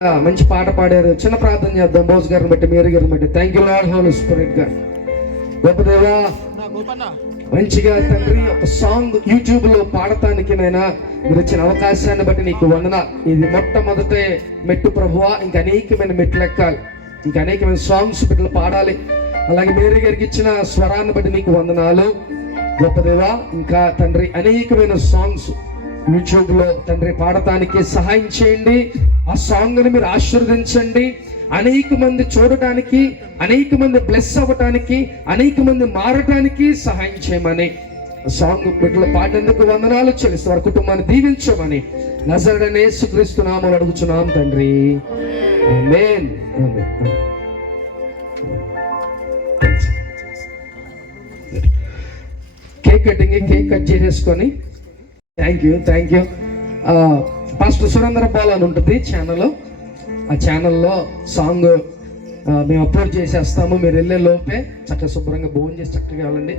మంచి పాట పాడారు. చిన్న ప్రార్థన చేద్దాం. బోస్ గారిని బట్టి, మేరీ గారిని బట్టి. Thank you Lord Holy Spirit గారు. గొప్ప దేవా, మంచిగా తండ్రి ఒక సాంగ్ యూట్యూబ్ లో పాడటానికి నైనా మీరు ఇచ్చిన అవకాశాన్ని బట్టి నీకు వందన. ఇది మొట్టమొదటే మెట్టు ప్రభువా, ఇంకా అనేకమైన మెట్లు ఎక్కాలి, ఇంకా అనేకమైన సాంగ్స్ బిడ్డలు పాడాలి. అలాగే మేరీ గారికి ఇచ్చిన స్వరాన్ని బట్టి నీకు వందనాలు. గొప్ప దేవా, ఇంకా తండ్రి అనేకమైన సాంగ్స్ యూట్యూబ్ లో తండ్రి పాడటానికి సహాయం చేయండి. ఆ సాంగ్ ని మీరు ఆశీర్వదించండి. అనేక మంది చూడటానికి, అనేక మంది బ్లెస్ అవ్వటానికి, అనేక మంది మారటానికి సహాయం చేయమని సాంగ్ బిడ్డలు పాడేందుకు వందనాలు చెల్లిస్తూ వారి కుటుంబాన్ని దీవించమని నజరేయుడైన యేసుక్రీస్తు నామములో అడుగుచున్నాం తండ్రి, ఆమేన్. కేక్ కట్ చేసేసుకొని thank you. Pastor Surendra Paul అని ఉంటుంది ఛానల్. ఆ ఛానల్లో సాంగ్ మేము అప్లోడ్ చేసేస్తాము. మీరు వెళ్ళే లోపే చక్కగా శుభ్రంగా భోజనం చేసి చక్కగా వెళ్ళండి.